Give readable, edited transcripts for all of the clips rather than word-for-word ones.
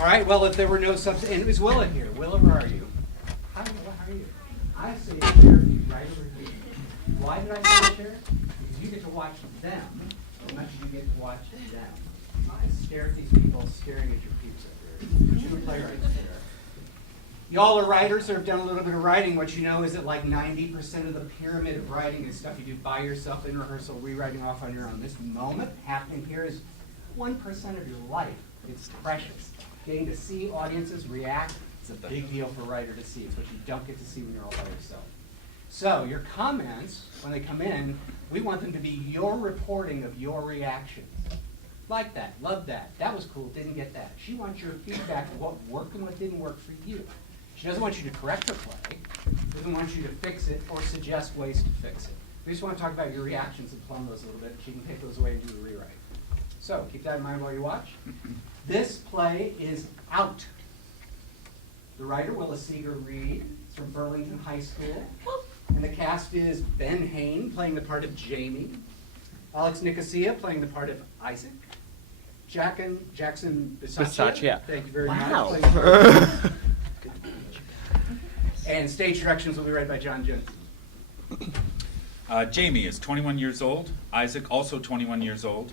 All right, well, if there were no substitute, and it was Willa here. Willa, where are you? Hi, Willa, how are you? I say a chair right over here. Why did I say a chair? Because you get to watch them as much as you get to watch them. I stare at these people staring at your peeps up there. Put you in playwrights there. Y'all are writers or have done a little bit of writing. What you know is that like 90% of the pyramid of writing is stuff you do by yourself in rehearsal, rewriting off on your own. This moment happening here is 1% of your life. It's precious. Getting to see audiences react, it's a big deal for a writer to see. It's what you don't get to see when you're all by yourself. So your comments, when they come in, we want them to be your reporting of your reactions. Like that, love that, that was cool, didn't get that. She wants your feedback of what worked and what didn't work for you. She doesn't want you to correct her play, doesn't want you to fix it or suggest ways to fix it. We just want to talk about your reactions and plumb those a little bit. She can take those away and do a rewrite. So keep that in mind while you watch. This play is out. The writer, Willa Seeger Reed, is from Burlington High School. And the cast is Ben Hain playing the part of Jamie, Alex Nicosia playing the part of Isaac, Jackson Bisaccia. Thank you very much. And stage directions will be read by John Jensen. Jamie is 21 years old. Isaac, also 21 years old.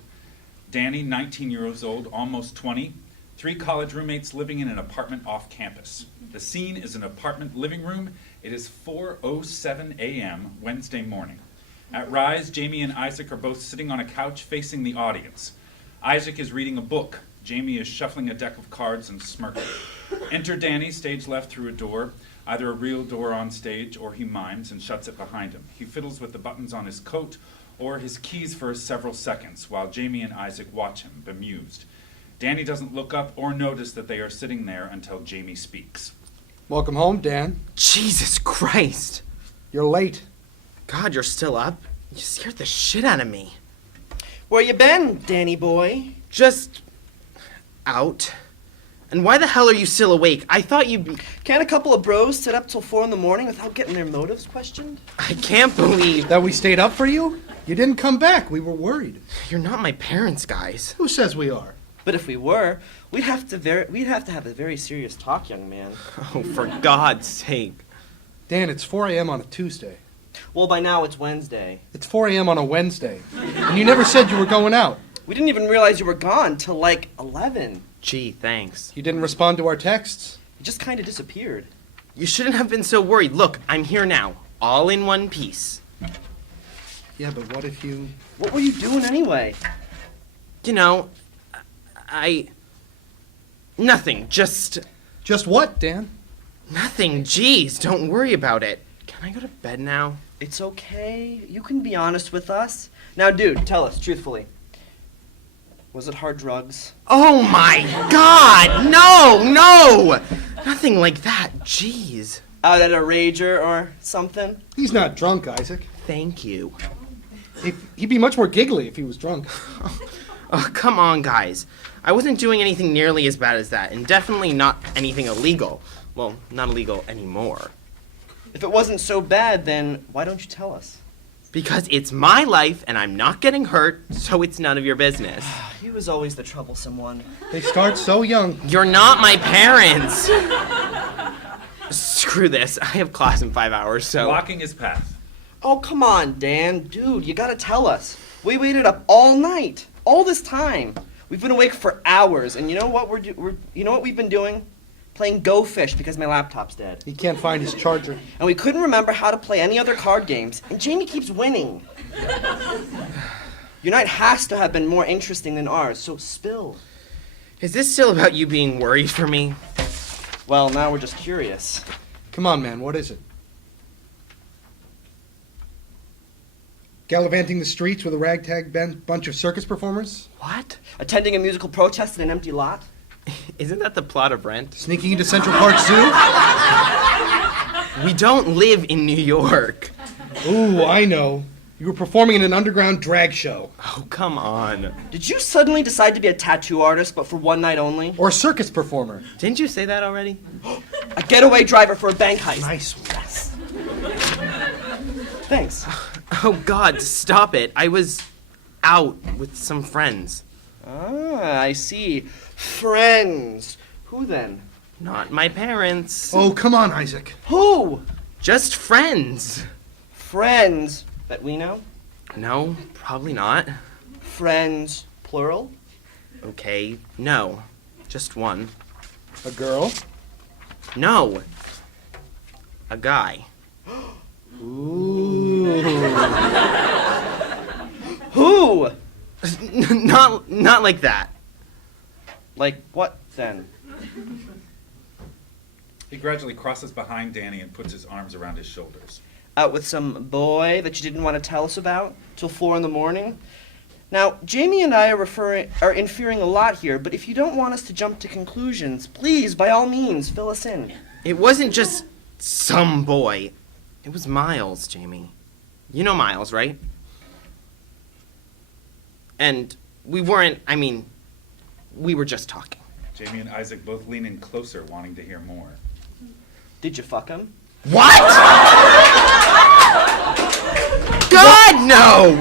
Danny, 19 years old, almost 20. 3 college roommates living in an apartment off campus. The scene is an apartment living room. It is 4:07 a.m. Wednesday morning. At Rise, Jamie and Isaac are both sitting on a couch facing the audience. Isaac is reading a book. Jamie is shuffling a deck of cards and smirking. Enter Danny, stage left, through a door, either a real door on stage or he mimes and shuts it behind him. He fiddles with the buttons on his coat or his keys for several seconds while Jamie and Isaac watch him, bemused. Danny doesn't look up or notice that they are sitting there until Jamie speaks. Welcome home, Dan. Jesus Christ. You're late. God, you're still up? You scared the shit out of me. Where you been, Danny boy? Just out. And why the hell are you still awake? I thought you'd be... Can't a couple of bros sit up till 4 in the morning without getting their motives questioned? I can't believe... That we stayed up for you? You didn't come back. We were worried. You're not my parents, guys. Who says we are? But if we were, we'd have to have a very serious talk, young man. Oh, for God's sake. Dan, it's 4 a.m. on a Tuesday. Well, by now it's Wednesday. It's 4 a.m. on a Wednesday. And you never said you were going out. We didn't even realize you were gone till like 11. Gee, thanks. You didn't respond to our texts. You just kind of disappeared. You shouldn't have been so worried. Look, I'm here now. All in one piece. Yeah, but what if you... What were you doing anyway? You know, Nothing, just... Just what, Dan? Nothing, jeez, don't worry about it. Can I go to bed now? It's okay. You can be honest with us. Now, dude, tell us, truthfully. Was it hard drugs? Oh my God! No! Nothing like that, jeez. Out at a rager or something? He's not drunk, Isaac. Thank you. He'd be much more giggly if he was drunk. Oh, come on, guys. I wasn't doing anything nearly as bad as that, and definitely not anything illegal. Well, not illegal anymore. If it wasn't so bad, then why don't you tell us? Because it's my life, and I'm not getting hurt, so it's none of your business. He was always the troublesome one. They start so young. You're not my parents! Screw this. I have class in 5 hours, so... Blocking his path. Oh, come on, Dan. Dude, you gotta tell us. We waited up all night. All this time. We've been awake for hours, and you know what you know what we've been doing? Playing Go Fish because my laptop's dead. He can't find his charger. And we couldn't remember how to play any other card games, and Jamie keeps winning. Your night has to have been more interesting than ours, so spill. Is this still about you being worried for me? Well, now we're just curious. Come on, man, what is it? Gallivanting the streets with a ragtag bunch of circus performers? What? Attending a musical protest in an empty lot? Isn't that the plot of Rent? Sneaking into Central Park Zoo? We don't live in New York. Ooh, I know. You were performing in an underground drag show. Oh, come on. Did you suddenly decide to be a tattoo artist, but for one night only? Or a circus performer. Didn't you say that already? A getaway driver for a bank heist. Nice. Yes. Thanks. Oh, God, stop it. I was out with some friends. Ah, I see. Friends. Who then? Not my parents. Oh, come on, Isaac. Who? Just friends. Friends that we know? No, probably not. Friends, plural? Okay, no. Just one. A girl? No. A guy. Ooh. Who? Not like that. Like what then? He gradually crosses behind Danny and puts his arms around his shoulders. Out with some boy that you didn't want to tell us about till 4 a.m? Now, Jamie and I are inferring a lot here, but if you don't want us to jump to conclusions, please, by all means, fill us in. It wasn't just some boy. It was Miles, Jamie. You know Miles, right? And we weren't, we were just talking. Jamie and Isaac both lean in closer, wanting to hear more. Did you fuck him? What? God, no!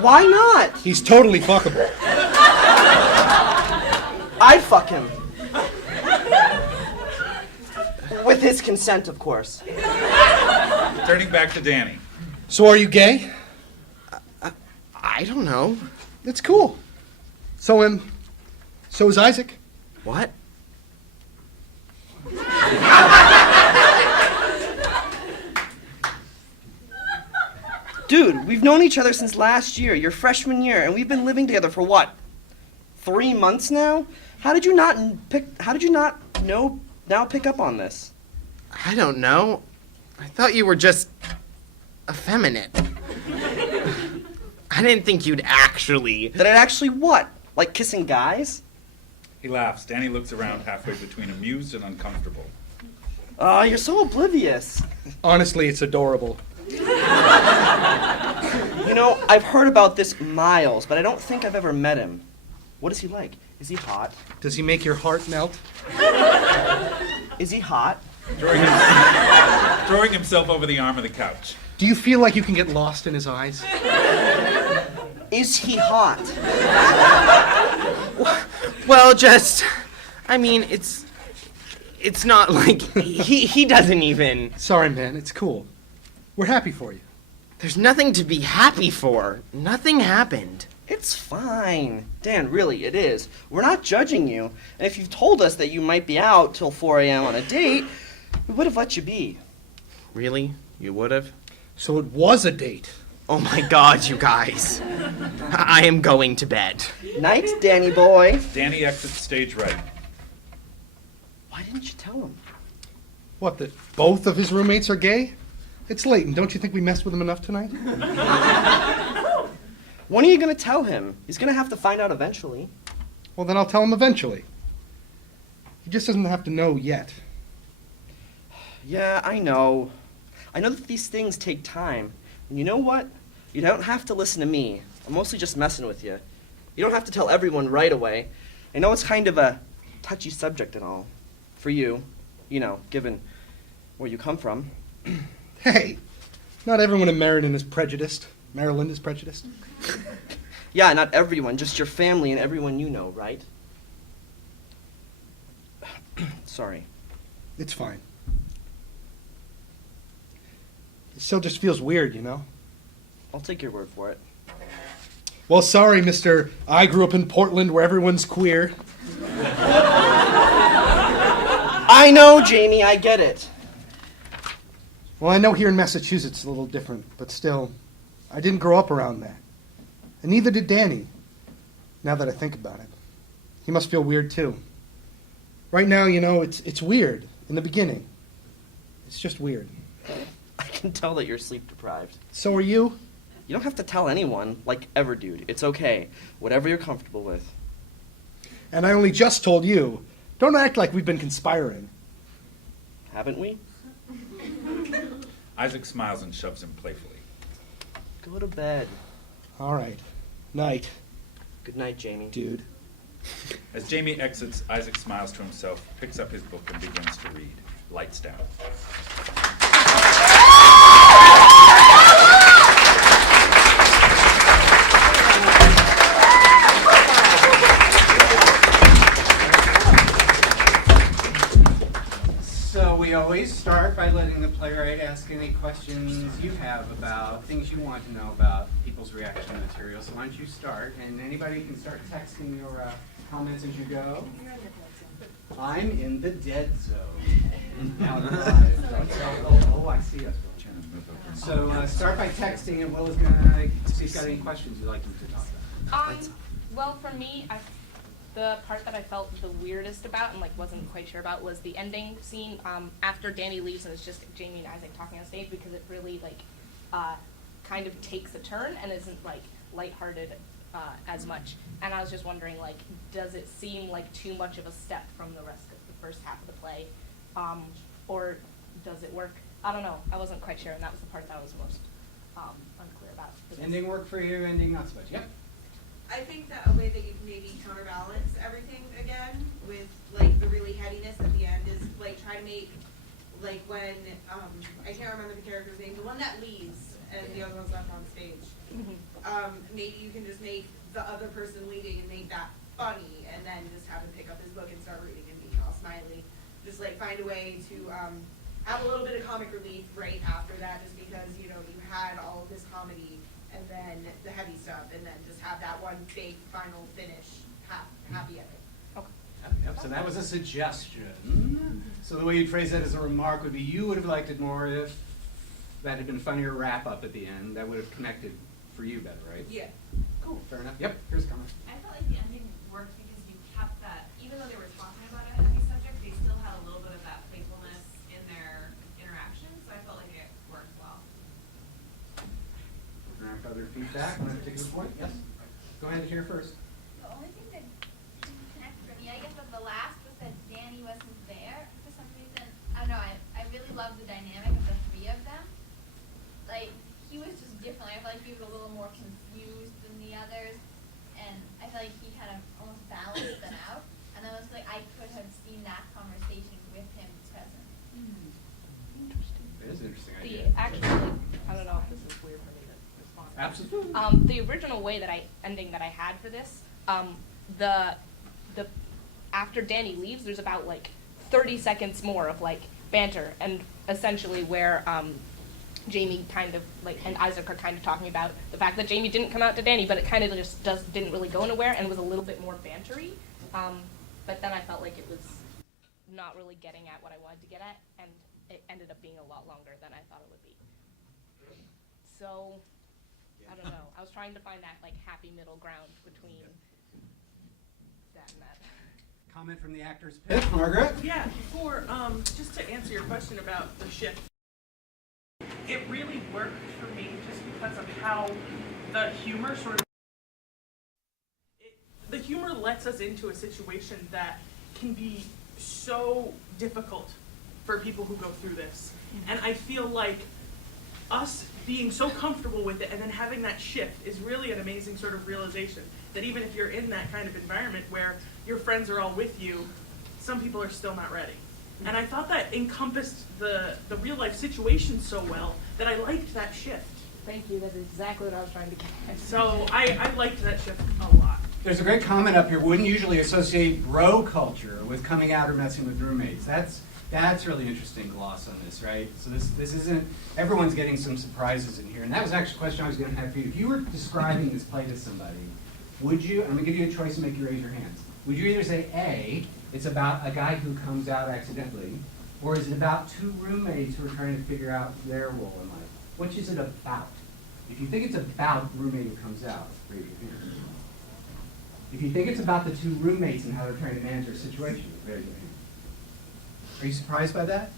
Why not? He's totally fuckable. I'd fuck him. With his consent, of course. Turning back to Danny. So are you gay? I don't know. It's cool. So is Isaac. What? Dude, we've known each other since last year, your freshman year, and we've been living together for what? 3 months now? How did you not pick up on this? I don't know. I thought you were just effeminate. I didn't think you'd actually. That I'd actually what? Like kissing guys? He laughs. Danny looks around halfway between amused and uncomfortable. Oh, you're so oblivious. Honestly, it's adorable. You know, I've heard about this Miles, but I don't think I've ever met him. What is he like? Is he hot? Does he make your heart melt? Is he hot? Throwing himself over the arm of the couch. Do you feel like you can get lost in his eyes? Is he hot? Well, it's not like he doesn't even. Sorry, man, it's cool. We're happy for you. There's nothing to be happy for. Nothing happened. It's fine. Dan, really, it is. We're not judging you. And if you've told us that you might be out till 4 a.m. on a date, we would have let you be. Really? You would've? So it was a date. Oh my God, you guys. I am going to bed. Night, Danny boy. Danny exits stage right. Why didn't you tell him? What, that both of his roommates are gay? It's late, and don't you think we messed with him enough tonight? When are you going to tell him? He's going to have to find out eventually. Well, then I'll tell him eventually. He just doesn't have to know yet. Yeah, I know. I know that these things take time. And you know what? You don't have to listen to me. I'm mostly just messing with you. You don't have to tell everyone right away. I know it's kind of a touchy subject and all. For you, given where you come from. Hey, not everyone in Maryland is prejudiced. Maryland is prejudiced. Yeah, not everyone, just your family and everyone you know, right? Sorry. It's fine. It still just feels weird, you know? I'll take your word for it. Well, sorry, Mr. I grew up in Portland where everyone's queer. I know, Jamie, I get it. Well, I know here in Massachusetts it's a little different, but still, I didn't grow up around that. And neither did Danny, now that I think about it. He must feel weird, too. Right now, it's weird in the beginning. It's just weird. I can tell that you're sleep deprived. So are you? You don't have to tell anyone, like ever, dude. It's okay. Whatever you're comfortable with. And I only just told you. Don't act like we've been conspiring. Haven't we? Isaac smiles and shoves him playfully. Go to bed. All right. Night, Good night, Jamie. dude. As Jamie exits, Isaac smiles to himself, picks up his book, and begins to read. Lights down. by letting the playwright ask any questions you have about things you want to know about people's reaction to material. So why don't you start, and anybody can start texting your comments as you go. I'm in the dead zone. Now oh, I see us. So start by texting, and Will is going to see if he's got any questions you'd like him to talk about. Well, for me, the part that I felt the weirdest about and like wasn't quite sure about was the ending scene after Danny leaves and it's just Jamie and Isaac talking on stage, because it really like kind of takes a turn and isn't like lighthearted as much. And I was just wondering, like, does it seem like too much of a step from the rest of the first half of the play, or does it work? I don't know. I wasn't quite sure, and that was the part that I was most unclear about. Ending work for you, ending not so much. Yep. I think that a way that you can maybe counterbalance everything again with like the really headiness at the end is like try to make like when I can't remember the character's name, the one that leaves and the other one's left on stage. Maybe you can just make the other person leading and make that funny, and then just have him pick up his book and start reading and being all smiley. Just like find a way to have a little bit of comic relief right after that, just because you know you had all of this comedy and then the heavy stuff, and then just have that one big final finish, happy ending. Yep, so that was a suggestion. So the way you'd phrase that as a remark would be, you would have liked it more if that had been a funnier wrap-up at the end. That would have connected for you better, right? Yeah. Cool, fair enough. Yep, here's a comment. I felt like the ending worked because you kept that, even though they were talking about a heavy subject, they still had a little bit of that playfulness in their interaction, so I felt like it worked well. Other feedback on a particular point? Yes? Go ahead and hear first. The only thing that didn't connect for me, I guess, of the last was that Danny wasn't there for some reason. I don't know, I really loved the dynamic of the three of them. Like, he was just different. I felt like he was a little more confused than the others, and I felt like he kind of almost balanced them out. And I was like, I could have seen that conversation with him present. Interesting. It is an interesting The idea. actually, I don't know if this is weird for me to respond. Absolutely. The original way that ending that I had for this, the after Danny leaves, there's about like 30 seconds more of like banter, and essentially where Jamie kind of like and Isaac are kind of talking about the fact that Jamie didn't come out to Danny, but it kind of just didn't really go anywhere and was a little bit more bantery. But then I felt like it was not really getting at what I wanted to get at, and it ended up being a lot longer than I thought it would be. So, I don't know. I was trying to find that like happy middle ground between that and that. Comment from the actor's pit, Margaret? Yeah, for just to answer your question about the shift, it really worked for me just because of how the humor sort of the humor lets us into a situation that can be so difficult for people who go through this. And I feel like us being so comfortable with it and then having that shift is really an amazing sort of realization that even if you're in that kind of environment where your friends are all with you, some people are still not ready. And I thought that encompassed the real life situation so well that I liked that shift. Thank you. That's exactly what I was trying to get at. So I liked that shift a lot. There's a great comment up here. Wouldn't usually associate bro culture with coming out or messing with roommates. That's really interesting gloss on this, right? So this isn't, everyone's getting some surprises in here. And that was actually a question I was going to have for you. If you were describing this play to somebody, would you, I'm going to give you a choice and make you raise your hands. Would you either say, A, it's about a guy who comes out accidentally, or is it about two roommates who are trying to figure out their role in life? Which is it about? If you think it's about the roommate who comes out, raise your hand. If you think it's about the two roommates and how they're trying to manage their situation, raise your hand. Are you surprised by that?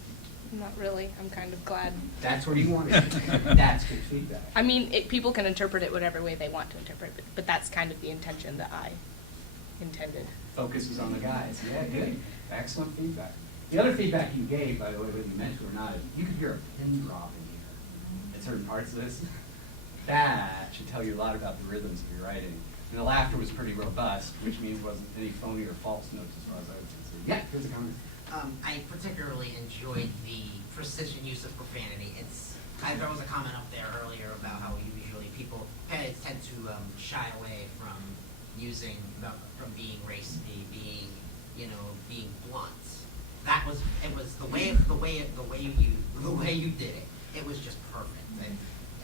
Not really. I'm kind of glad. That's where you want it. That's good feedback. I mean, people can interpret it whatever way they want to interpret it, but that's kind of the intention that I intended. Focus is on the guys. Yeah, good. Excellent feedback. The other feedback you gave, by the way, whether you meant to or not, you could hear a pin drop in here at certain parts of this. That should tell you a lot about the rhythms of your writing. And the laughter was pretty robust, which means there wasn't any phony or false notes as far as I was concerned. Yeah, here's a comment. I particularly enjoyed the precision use of profanity. There was a comment up there earlier about how usually people tend to shy away from using, from being racy, being blunt. it was the way you did it. It was just perfect,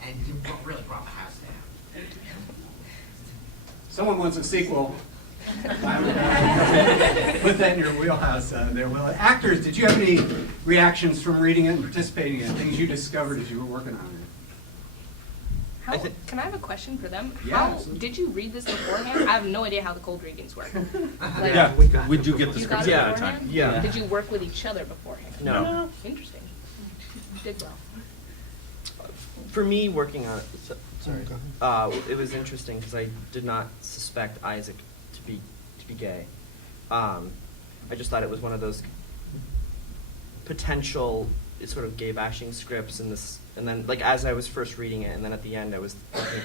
and you really brought the house down. Someone wants a sequel. Put that in your wheelhouse there, Will. Actors, did you have any reactions from reading it and participating in it? Things you discovered as you were working on it? How, can I have a question for them? Yeah, How absolutely. did you read this beforehand? I have no idea how the cold readings work. Like, Yeah, we do get the you got script it ahead of time. beforehand? Yeah. Did you work with each other beforehand? No. Interesting. Did well. For me, working on it, it was interesting because I did not suspect Isaac to be gay. I just thought it was one of those potential sort of gay bashing scripts, and then like as I was first reading it, and then at the end I was thinking,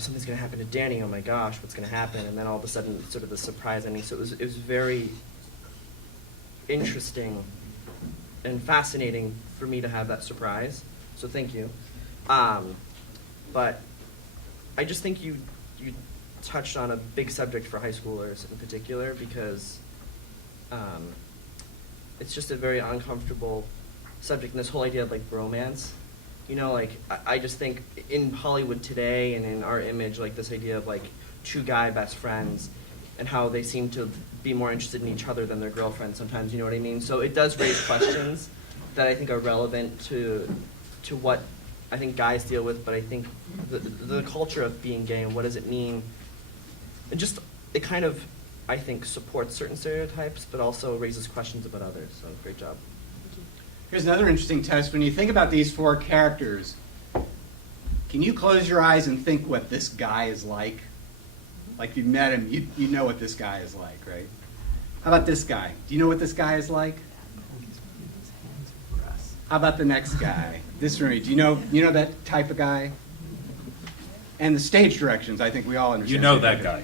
something's gonna happen to Danny. Oh my gosh, what's gonna happen? And then all of a sudden, sort of the surprise ending. So it was very interesting and fascinating for me to have that surprise. So thank you. But I just think you touched on a big subject for high schoolers in particular, because it's just a very uncomfortable subject, and this whole idea of like bromance. I just think in Hollywood today and in our image, like this idea of like two guy best friends and how they seem to be more interested in each other than their girlfriends sometimes, you know what I mean? So it does raise questions that I think are relevant to what I think guys deal with, but I think the culture of being gay and what does it mean, and just it kind of, I think, supports certain stereotypes, but also raises questions about others. So great job. Here's another interesting test. When you think about these four characters, can you close your eyes and think what this guy is like? Like you met him, you know what this guy is like, right? How about this guy? Do you know what this guy is like? How about the next guy? This roommate, do you know that type of guy? And the stage directions, I think we all understand. You know that guy.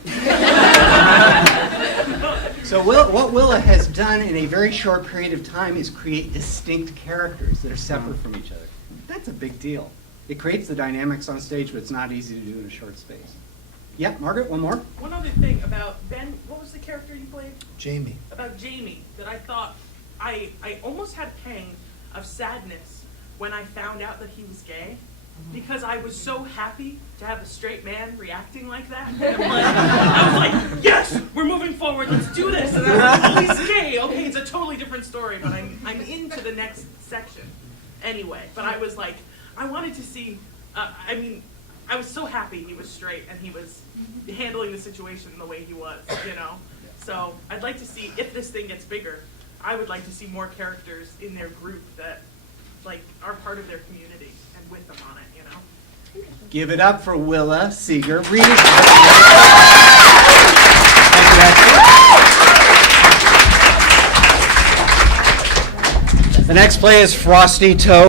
So what Willa has done in a very short period of time is create distinct characters that are separate from each other. That's a big deal. It creates the dynamics on stage, but it's not easy to do in a short space. Yeah, Margaret, one more? One other thing about Ben, what was the character you played? Jamie. About Jamie, that I thought, I almost had a pang of sadness when I found out that he was gay, because I was so happy to have a straight man reacting like that. And I was like, yes, we're moving forward, let's do this. And I was like, oh, he's gay. Okay, it's a totally different story, but I'm into the next section anyway. But I was like, I wanted to see, I was so happy he was straight and he was handling the situation the way he was, So I'd like to see, if this thing gets bigger, I would like to see more characters in their group that like are part of their community and with them on it, Give it up for Willa Seeger Reed. The next play is Frosty Toe.